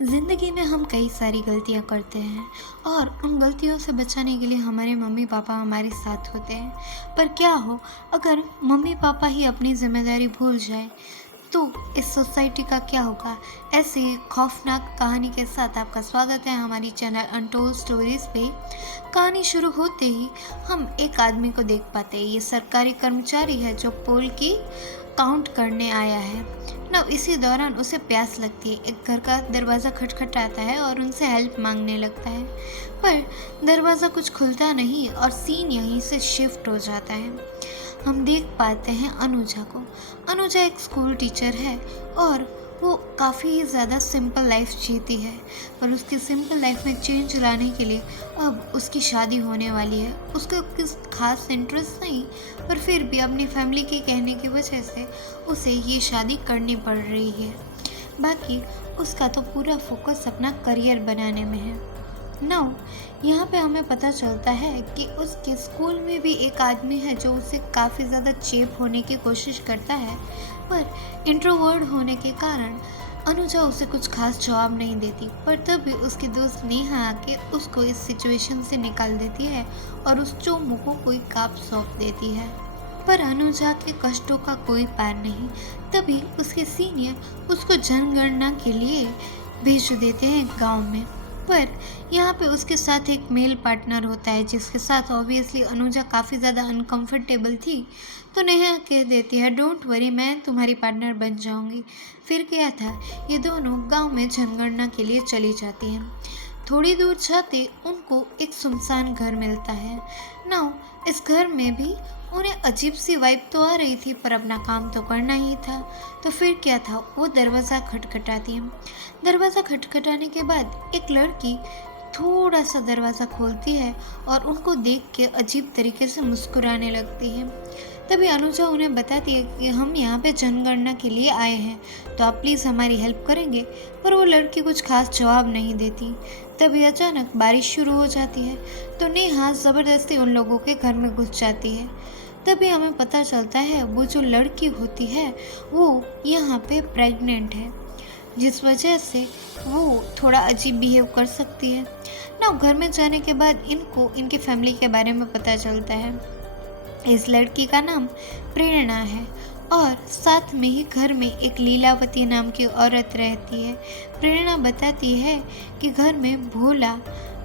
ज़िंदगी में हम कई सारी गलतियाँ करते हैं और उन गलतियों से बचाने के लिए हमारे मम्मी पापा हमारे साथ होते हैं। पर क्या हो अगर मम्मी पापा ही अपनी जिम्मेदारी भूल जाए तो इस सोसाइटी का क्या होगा। ऐसी खौफनाक कहानी के साथ आपका स्वागत है हमारी चैनल अनटोल्ड स्टोरीज पे। कहानी शुरू होते ही हम एक आदमी को देख पाते हैं। ये सरकारी कर्मचारी है जो पोल की काउंट करने आया है ना। इसी दौरान उसे प्यास लगती है। एक घर का दरवाज़ा खटखटाता है और उनसे हेल्प मांगने लगता है, पर दरवाज़ा कुछ खुलता नहीं और सीन यहीं से शिफ्ट हो जाता है। हम देख पाते हैं अनुजा को। अनुजा एक स्कूल टीचर है और वो काफ़ी ज़्यादा सिंपल लाइफ जीती है, पर उसकी सिंपल लाइफ में चेंज लाने के लिए अब उसकी शादी होने वाली है। उसको किस खास इंटरेस्ट नहीं, पर फिर भी अपनी फैमिली के कहने की वजह से उसे ये शादी करनी पड़ रही है। बाकी उसका तो पूरा फोकस अपना करियर बनाने में है। नाउ यहाँ पे हमें पता चलता है कि उसके स्कूल में भी एक आदमी है जो उसे काफ़ी ज़्यादा चेप होने की कोशिश करता है, पर इंट्रोवर्ट होने के कारण अनुजा उसे कुछ खास जवाब नहीं देती। पर तभी उसकी दोस्त नेहा आके उसको इस सिचुएशन से निकाल देती है और उस चोमू को कोई काम सौंप देती है। पर अनुजा के कष्टों का कोई पार नहीं। तभी उसके सीनियर उसको जनगणना के लिए भेज देते हैं गांव में। पर यहाँ पे उसके साथ एक मेल पार्टनर होता है जिसके साथ ऑब्वियसली अनुजा काफ़ी ज़्यादा अनकंफर्टेबल थी। तो नेहा कह देती है डोंट वरी, मैं तुम्हारी पार्टनर बन जाऊंगी। फिर क्या था, ये दोनों गांव में जनगणना के लिए चली जाती हैं। थोड़ी दूर जाते उनको एक सुनसान घर मिलता है। नाउ इस घर में भी उन्हें अजीब सी वाइब तो आ रही थी, पर अपना काम तो करना ही था। तो फिर क्या था, वो दरवाज़ा खटखटाती है। दरवाज़ा खटखटाने के बाद एक लड़की थोड़ा सा दरवाज़ा खोलती है और उनको देख के अजीब तरीके से मुस्कुराने लगती है। तभी अनुजा उन्हें बताती है कि हम यहाँ पे जनगणना के लिए आए हैं, तो आप प्लीज़ हमारी हेल्प करेंगे। पर वो लड़की कुछ खास जवाब नहीं देती। तभी अचानक बारिश शुरू हो जाती है, तो नेहा ज़बरदस्ती उन लोगों के घर में घुस जाती है। तभी हमें पता चलता है वो जो लड़की होती है वो यहाँ पे प्रेग्नेंट है, जिस वजह से वो थोड़ा अजीब बिहेव कर सकती है ना। घर में जाने के बाद इनको इनके फैमिली के बारे में पता चलता है। इस लड़की का नाम प्रेरणा है और साथ में ही घर में एक लीलावती नाम की औरत रहती है। प्रेरणा बताती है कि घर में भोला,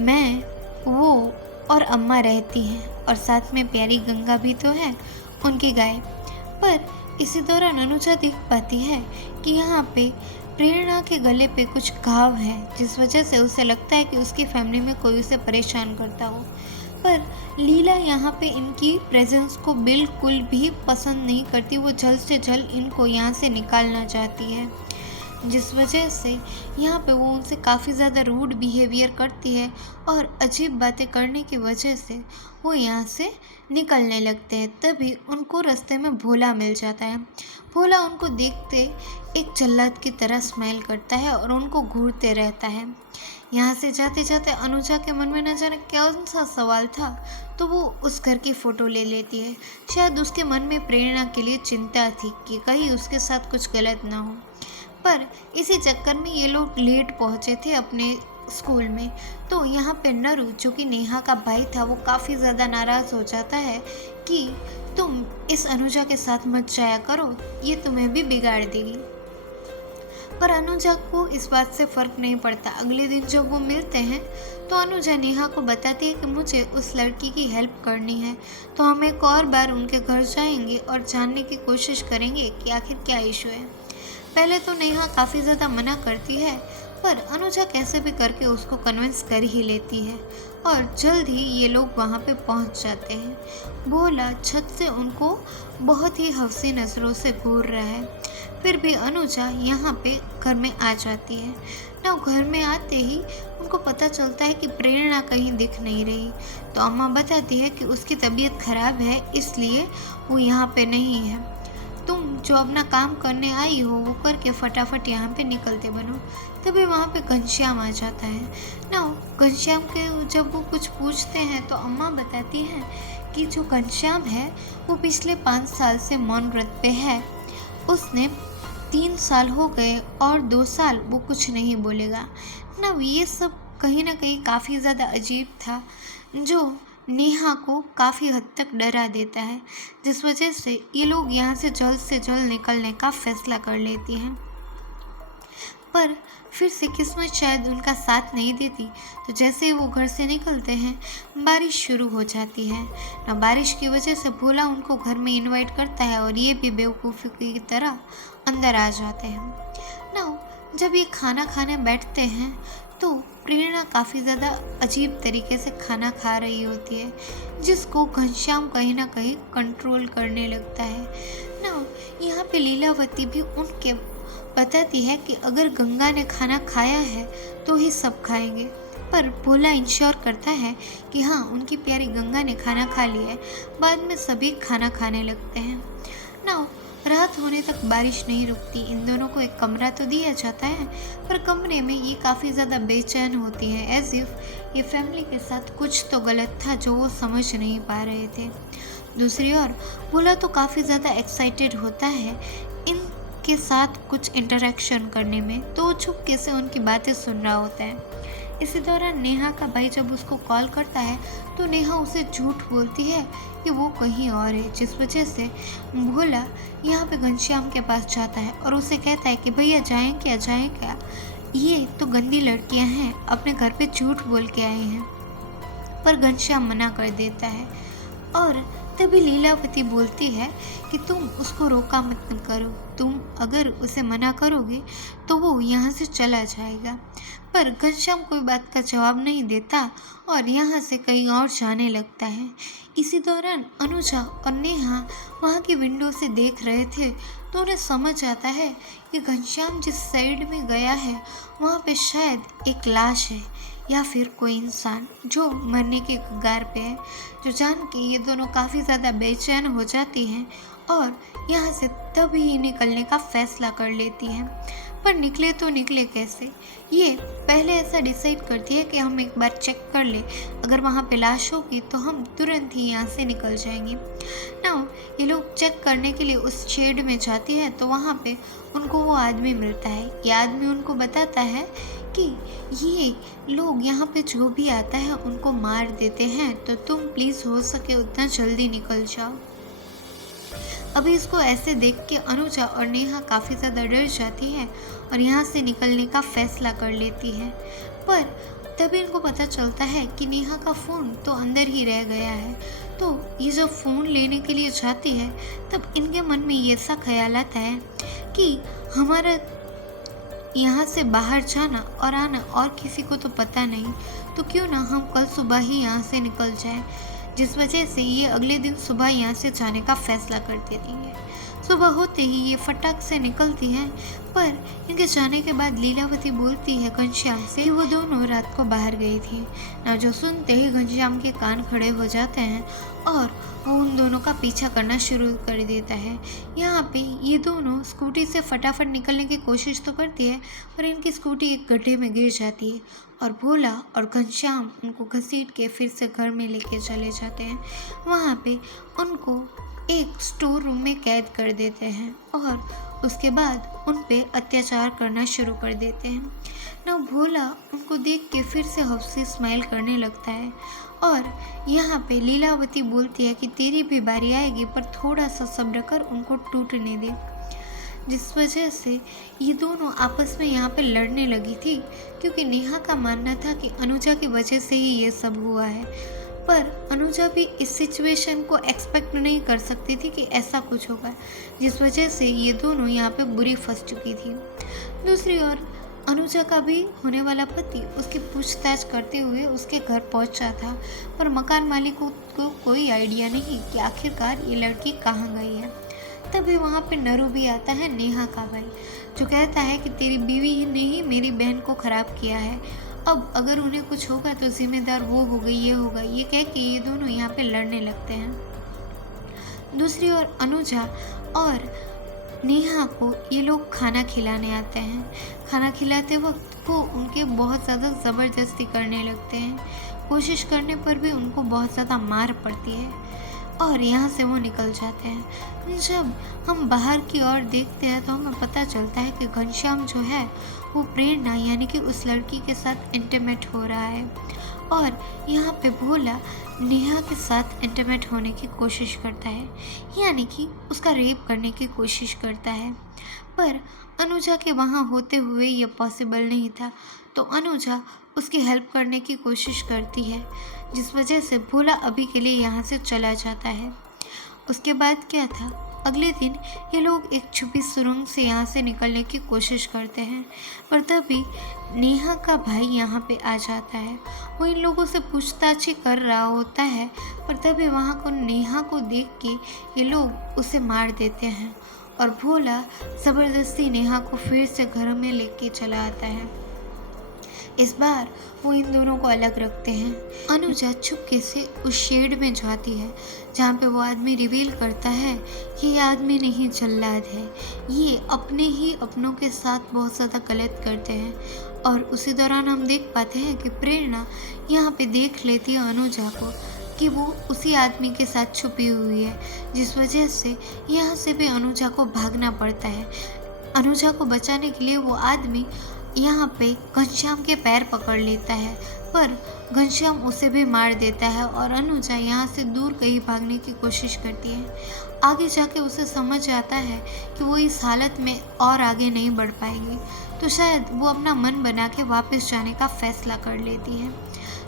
मैं, वो और अम्मा रहती हैं और साथ में प्यारी गंगा भी तो है, उनकी गाय। पर इसी दौरान अनुजा देख पाती है कि यहाँ पे प्रेरणा के गले पे कुछ घाव है, जिस वजह से उसे लगता है कि उसकी फैमिली में कोई उसे परेशान करता हो। पर लीला यहाँ पे इनकी प्रेजेंस को बिल्कुल भी पसंद नहीं करती। वो जल्द से जल्द इनको यहाँ से निकालना चाहती है, जिस वजह से यहाँ पे वो उनसे काफ़ी ज़्यादा रूड बिहेवियर करती है और अजीब बातें करने की वजह से वो यहाँ से निकलने लगते हैं। तभी उनको रास्ते में भोला मिल जाता है। भोला उनको देखते एक जल्लाद की तरह स्माइल करता है और उनको घूरते रहता है। यहाँ से जाते जाते अनुजा के मन में न जाने कौन सा सवाल था, तो वो उस घर की फ़ोटो ले लेती है। शायद उसके मन में प्रेरणा के लिए चिंता थी कि कहीं उसके साथ कुछ गलत ना हो। पर इसी चक्कर में ये लोग लेट पहुँचे थे अपने स्कूल में। तो यहाँ पे नरू, जो कि नेहा का भाई था, वो काफ़ी ज़्यादा नाराज़ हो जाता है कि तुम इस अनुजा के साथ मत जाया करो, ये तुम्हें भी बिगाड़ देगी। पर अनुजा को इस बात से फ़र्क नहीं पड़ता। अगले दिन जब वो मिलते हैं तो अनुजा नेहा को बताती है कि मुझे उस लड़की की हेल्प करनी है, तो हम एक और बार उनके घर जाएंगे और जानने की कोशिश करेंगे कि आखिर क्या इशू है। पहले तो नेहा काफ़ी ज़्यादा मना करती है, पर अनुजा कैसे भी करके उसको कन्विंस कर ही लेती है और जल्द ही ये लोग वहाँ पे पहुँच जाते हैं। भोला छत से उनको बहुत ही हंसी नज़रों से घूर रहा है। फिर भी अनुजा यहाँ पे घर में आ जाती है ना। घर में आते ही उनको पता चलता है कि प्रेरणा कहीं दिख नहीं रही। तो अम्मा बताती है कि उसकी तबीयत खराब है, इसलिए वो यहाँ पे नहीं है। तुम जो अपना काम करने आई हो वो करके फटाफट यहाँ पे निकलते बनो। तभी वहाँ पे घनश्याम आ जाता है ना। घनश्याम के जब वो कुछ पूछते हैं तो अम्मा बताती हैं कि जो घनश्याम है वो पिछले 5 साल से मौन व्रत पे है। उसने 3 साल हो गए और 2 साल वो कुछ नहीं बोलेगा ना। ये सब कहीं ना कहीं काफ़ी ज़्यादा अजीब था, जो नेहा को काफ़ी हद तक डरा देता है, जिस वजह से ये लोग यहाँ से जल्द निकलने का फैसला कर लेती हैं। पर फिर से किस्मत शायद उनका साथ नहीं देती, तो जैसे ही वो घर से निकलते हैं बारिश शुरू हो जाती है ना। बारिश की वजह से भोला उनको घर में इनवाइट करता है और ये भी बेवकूफ़ी की तरह अंदर आ जाते हैं ना। जब ये खाना खाने बैठते हैं तो प्रेरणा काफ़ी ज़्यादा अजीब तरीके से खाना खा रही होती है, जिसको घनश्याम कहीं ना कहीं कंट्रोल करने लगता है ना। यहाँ पे लीलावती भी उनके बताती है कि अगर गंगा ने खाना खाया है तो ही सब खाएंगे, पर भोला इंश्योर करता है कि हाँ, उनकी प्यारी गंगा ने खाना खा लिया है। बाद में सभी खाना खाने लगते हैं ना। रात होने तक बारिश नहीं रुकती। इन दोनों को एक कमरा तो दिया जाता है, पर कमरे में ये काफ़ी ज़्यादा बेचैन होती हैं, एज इफ ये फैमिली के साथ कुछ तो गलत था जो वो समझ नहीं पा रहे थे। दूसरी ओर भोला तो काफ़ी ज़्यादा एक्साइटेड होता है इनके साथ कुछ इंटरेक्शन करने में, तो वो चुपके से उनकी बातें सुन रहा होता है। इसी दौरान नेहा का भाई जब उसको कॉल करता है तो नेहा उसे झूठ बोलती है कि वो कहीं और है, जिस वजह से भोला यहाँ पे घनश्याम के पास जाता है और उसे कहता है कि भैया जाएं क्या, ये तो गंदी लड़कियां हैं, अपने घर पे झूठ बोल के आए हैं। पर घनश्याम मना कर देता है और तभी लीलावती बोलती है कि तुम उसको रोका मत करो, तुम अगर उसे मना करोगे तो वो यहाँ से चला जाएगा। पर घनश्याम कोई बात का जवाब नहीं देता और यहाँ से कहीं और जाने लगता है। इसी दौरान अनुजा और नेहा वहाँ की विंडो से देख रहे थे, तो उन्हें समझ आता है कि घनश्याम जिस साइड में गया है वहाँ पे शायद एक लाश है या फिर कोई इंसान जो मरने के कगार पे है। जो जान के ये दोनों काफ़ी ज़्यादा बेचैन हो जाती हैं और यहाँ से तभी निकलने का फैसला कर लेती हैं। पर निकले तो निकले कैसे? ये पहले ऐसा डिसाइड करती है कि हम एक बार चेक कर ले, अगर वहाँ पे लाश होगी तो हम तुरंत ही यहाँ से निकल जाएंगे ना। ये लोग चेक करने के लिए उस शेड में जाती है, तो वहाँ पे उनको वो आदमी मिलता है। ये आदमी उनको बताता है कि ये लोग यहाँ पे जो भी आता है उनको मार देते हैं, तो तुम प्लीज़ हो सके उतना जल्दी निकल जाओ। अभी इसको ऐसे देख के अनुजा और नेहा काफ़ी ज़्यादा डर जाती है और यहाँ से निकलने का फैसला कर लेती है। पर तभी इनको पता चलता है कि नेहा का फ़ोन तो अंदर ही रह गया है। तो ये जब फ़ोन लेने के लिए जाती है तब इनके मन में ये सा ख्याल आता है कि हमारा यहाँ से बाहर जाना और आना और किसी को तो पता नहीं, तो क्यों ना हम कल सुबह ही यहाँ से निकल जाएं। जिस वजह से ये अगले दिन सुबह यहाँ से जाने का फैसला कर देती है। सुबह होते ही ये फटाक से निकलती हैं, पर इनके जाने के बाद लीलावती बोलती है घनश्याम से कि वो दोनों रात को बाहर गई थी ना। जो सुनते ही घनश्याम के कान खड़े हो जाते हैं और वो उन दोनों का पीछा करना शुरू कर देता है। यहाँ पे ये दोनों स्कूटी से फटाफट निकलने की कोशिश तो करती है, पर इनकी स्कूटी एक गड्ढे में गिर जाती है और भोला और घनश्याम उनको घसीट के फिर से घर में लेके चले जाते हैं। वहाँ पे उनको एक स्टोर रूम में कैद कर देते हैं और उसके बाद उन पे अत्याचार करना शुरू कर देते हैं ना। भोला उनको देख के फिर से हंसी स्माइल करने लगता है और यहाँ पे लीलावती बोलती है कि तेरी भी बारी आएगी, पर थोड़ा सा सब्र कर, उनको टूटने दे। जिस वजह से ये दोनों आपस में यहाँ पे लड़ने लगी थी, क्योंकि नेहा का मानना था कि अनुजा की वजह से ही ये सब हुआ है। पर अनुजा भी इस सिचुएशन को एक्सपेक्ट नहीं कर सकती थी कि ऐसा कुछ होगा, जिस वजह से ये दोनों यहाँ पे बुरी फंस चुकी थी। दूसरी ओर अनुजा का भी होने वाला पति उसकी पूछताछ करते हुए उसके घर पहुंचा था, पर मकान मालिक को कोई आइडिया नहीं कि आखिरकार ये लड़की कहाँ गई है। तभी वहाँ पे नरू भी आता है, नेहा का भाई, जो कहता है कि तेरी बीवी ने ही मेरी बहन को ख़राब किया है, अब अगर उन्हें कुछ होगा तो जिम्मेदार वो हो गई, ये होगा। ये कह के ये दोनों यहाँ पे लड़ने लगते हैं। दूसरी ओर अनुजा और नेहा को ये लोग खाना खिलाने आते हैं। खाना खिलाते वक्त वो उनके बहुत ज़्यादा ज़बरदस्ती करने लगते हैं। कोशिश करने पर भी उनको बहुत ज़्यादा मार पड़ती है। और यहाँ से वो निकल जाते हैं। जब हम बाहर की ओर देखते हैं तो हमें पता चलता है कि घनश्याम जो है वो प्रेरणा यानी कि उस लड़की के साथ इंटीमेट हो रहा है, और यहाँ पे भोला नेहा के साथ इंटीमेट होने की कोशिश करता है, यानी कि उसका रेप करने की कोशिश करता है। पर अनुजा के वहाँ होते हुए ये पॉसिबल नहीं था, तो अनुजा उसकी हेल्प करने की कोशिश करती है, जिस वजह से भोला अभी के लिए यहाँ से चला जाता है। उसके बाद क्या था, अगले दिन ये लोग एक छुपी सुरंग से यहाँ से निकलने की कोशिश करते हैं, पर तभी नेहा का भाई यहाँ पे आ जाता है। वो इन लोगों से पूछताछ ही कर रहा होता है, पर तभी वहाँ को नेहा को देख के ये लोग उसे मार देते हैं, और भोला ज़बरदस्ती नेहा को फिर से घर में लेके चला आता है। इस बार वो इन दोनों को अलग रखते हैं। अनुजा चुपके से उस शेड में जाती है जहाँ पे वो आदमी रिवील करता है कि ये आदमी नहीं जल्लाद है, ये अपने ही अपनों के साथ बहुत ज़्यादा गलत करते हैं। और उसी दौरान हम देख पाते हैं कि प्रेरणा यहाँ पे देख लेती है अनुजा को कि वो उसी आदमी के साथ छुपी हुई है, जिस वजह से यहाँ से भी अनुजा को भागना पड़ता है। अनुजा को बचाने के लिए वो आदमी यहाँ पे घनश्याम के पैर पकड़ लेता है, पर घनश्याम उसे भी मार देता है और अनुजा यहाँ से दूर कहीं भागने की कोशिश करती है। आगे जाके उसे समझ आता है कि वो इस हालत में और आगे नहीं बढ़ पाएगी, तो शायद वो अपना मन बना के वापस जाने का फैसला कर लेती है।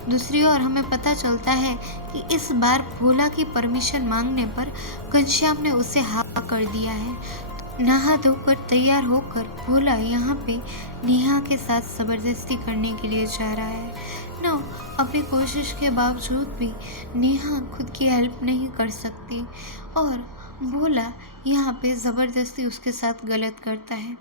दूसरी ओर हमें पता चलता है कि इस बार भोला की परमिशन मांगने पर घनश्याम ने उसे हाँ कर दिया है। नहा धोकर तैयार होकर भोला यहाँ पे नेहा के साथ ज़बरदस्ती करने के लिए जा रहा है। ना अपनी कोशिश के बावजूद भी नेहा खुद की हेल्प नहीं कर सकती, और भोला यहाँ पे ज़बरदस्ती उसके साथ गलत करता है।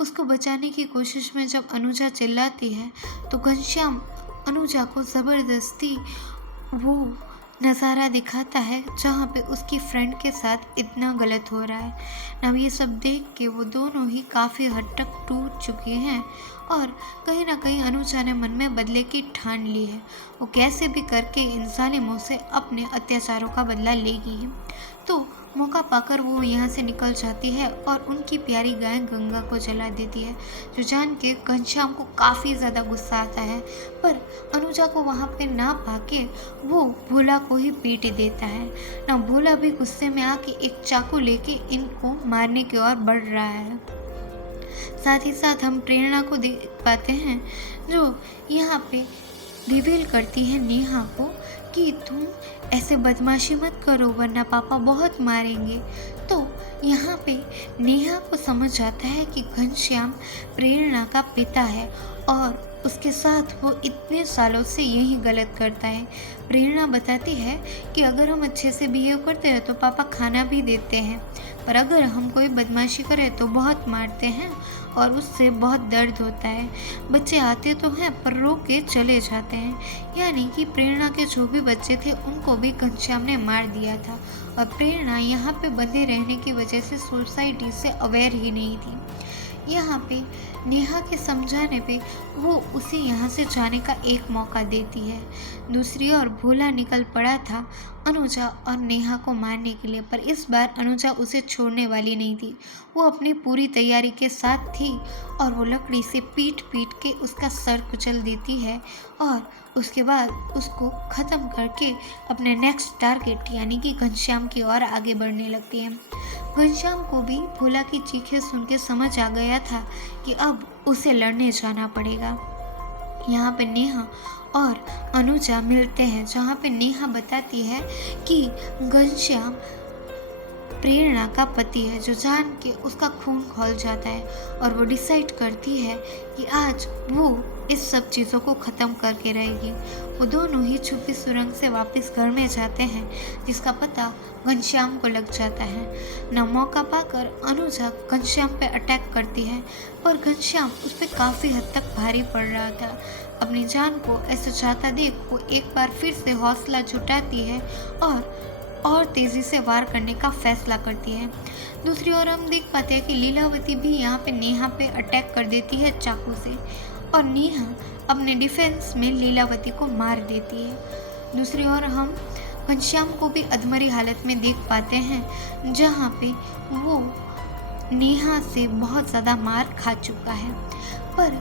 उसको बचाने की कोशिश में जब अनुजा चिल्लाती है तो घनश्याम अनुजा को ज़बरदस्ती वो नज़ारा दिखाता है जहाँ पे उसकी फ्रेंड के साथ इतना गलत हो रहा है। ना ये सब देख के वो दोनों ही काफ़ी हद तक टूट चुके हैं, और कहीं ना कहीं अनुजा ने मन में बदले की ठान ली है। वो कैसे भी करके इन जालिमों से अपने अत्याचारों का बदला लेगी ही। तो मौका पाकर वो यहाँ से निकल जाती है और उनकी प्यारी गाय गंगा को जला देती है, जो जान के घनश्याम को काफ़ी ज़्यादा गुस्सा आता है। पर अनुजा को वहाँ पे ना पाके वो भोला को ही पीट देता है। ना भोला भी गुस्से में आके एक चाकू लेके इनको मारने की ओर बढ़ रहा है। साथ ही साथ हम प्रेरणा को देख पाते हैं जो यहाँ पे रिवील करती है नेहा को कि तुम ऐसे बदमाशी मत करो वरना पापा बहुत मारेंगे। तो यहाँ पे नेहा को समझ आता है कि घनश्याम प्रेरणा का पिता है और उसके साथ वो इतने सालों से यही गलत करता है। प्रेरणा बताती है कि अगर हम अच्छे से बिहेव करते हैं तो पापा खाना भी देते हैं, पर अगर हम कोई बदमाशी करें तो बहुत मारते हैं और उससे बहुत दर्द होता है। बच्चे आते तो हैं पर रो के चले जाते हैं। यानी कि प्रेरणा के जो भी बच्चे थे उनको भी घनश्याम ने मार दिया था, और प्रेरणा यहाँ पे बंधे रहने की वजह से सोसाइटी से अवेयर ही नहीं थी। यहाँ पे नेहा के समझाने पे वो उसे यहाँ से जाने का एक मौका देती है। दूसरी ओर भोला निकल पड़ा था अनुजा और नेहा को मारने के लिए, पर इस बार अनुजा उसे छोड़ने वाली नहीं थी। वो अपनी पूरी तैयारी के साथ थी और वो लकड़ी से पीट पीट के उसका सर कुचल देती है, और उसके बाद उसको ख़त्म करके अपने नेक्स्ट टारगेट यानी कि घनश्याम की ओर आगे बढ़ने लगती है। घनश्याम को भी भोला की चीखें सुन के समझ आ गया था कि अब उसे लड़ने जाना पड़ेगा। यहाँ पे नेहा और अनुजा मिलते हैं, जहाँ पे नेहा बताती है कि घनश्याम प्रेरणा का पति है, जो जान के उसका खून खौल जाता है, और वो डिसाइड करती है कि आज वो इस सब चीज़ों को ख़त्म करके रहेगी। वो दोनों ही छुपी सुरंग से वापस घर में जाते हैं, जिसका पता घनश्याम को लग जाता है। न मौका पाकर अनुजा घनश्याम पे अटैक करती है, पर घनश्याम उस पर काफ़ी हद तक भारी पड़ रहा था। अपनी जान को ऐसे जाता देख वो एक बार फिर से हौसला जुटाती है और तेज़ी से वार करने का फैसला करती है। दूसरी ओर हम देख पाते हैं कि लीलावती भी यहाँ पे नेहा पे अटैक कर देती है चाकू से, और नेहा अपने डिफेंस में लीलावती को मार देती है। दूसरी ओर हम घनश्याम को भी अधमरी हालत में देख पाते हैं, जहाँ पे वो नेहा से बहुत ज़्यादा मार खा चुका है। पर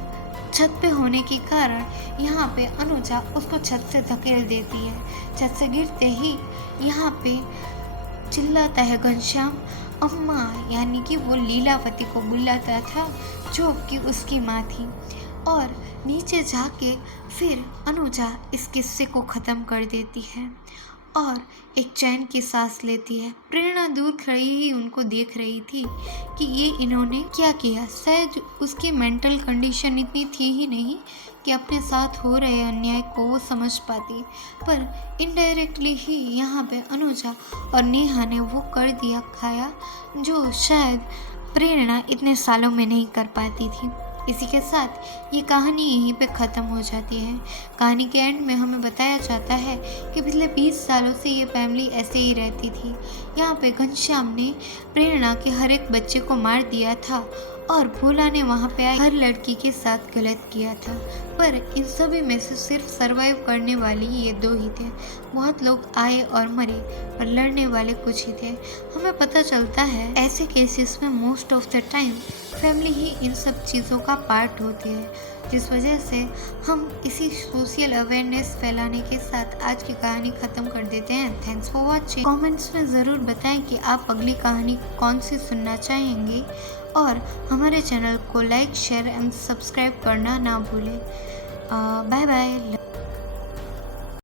छत पे होने के कारण यहाँ पे अनुजा उसको छत से धकेल देती है। छत से गिरते ही यहाँ पे चिल्लाता है घनश्याम, अम्मा, यानी कि वो लीलावती को बुलाता था जो कि उसकी माँ थी। और नीचे जाके फिर अनुजा इस किस्से को ख़त्म कर देती है और एक चैन की सांस लेती है। प्रेरणा दूर खड़ी ही उनको देख रही थी कि ये इन्होंने क्या किया। शायद उसकी मेंटल कंडीशन इतनी थी ही नहीं कि अपने साथ हो रहे अन्याय को वो समझ पाती, पर इनडायरेक्टली ही यहाँ पे अनुजा और नेहा ने वो कर दिया खाया जो शायद प्रेरणा इतने सालों में नहीं कर पाती थी। इसी के साथ ये कहानी यहीं पे ख़त्म हो जाती है। कहानी के एंड में हमें बताया जाता है कि पिछले 20 सालों से ये फैमिली ऐसे ही रहती थी। यहाँ पे घनश्याम ने प्रेरणा के हर एक बच्चे को मार दिया था और भोला ने वहाँ पे हर लड़की के साथ गलत किया था, पर इन सभी में से सिर्फ सरवाइव करने वाली ये 2 ही थे। बहुत लोग आए और मरे, पर लड़ने वाले कुछ ही थे। हमें पता चलता है ऐसे केसेस में most of the time family ही इन सब चीज़ों का पार्ट होती है, जिस वजह से हम इसी सोशल अवेयरनेस फैलाने के साथ आज की कहानी ख़त्म कर देते हैं। Thanks for watching. कमेंट्स में ज़रूर बताएं कि आप अगली कहानी कौन सी सुनना चाहेंगे और हमारे चैनल को लाइक, शेयर एंड सब्सक्राइब करना ना भूलें। Bye bye.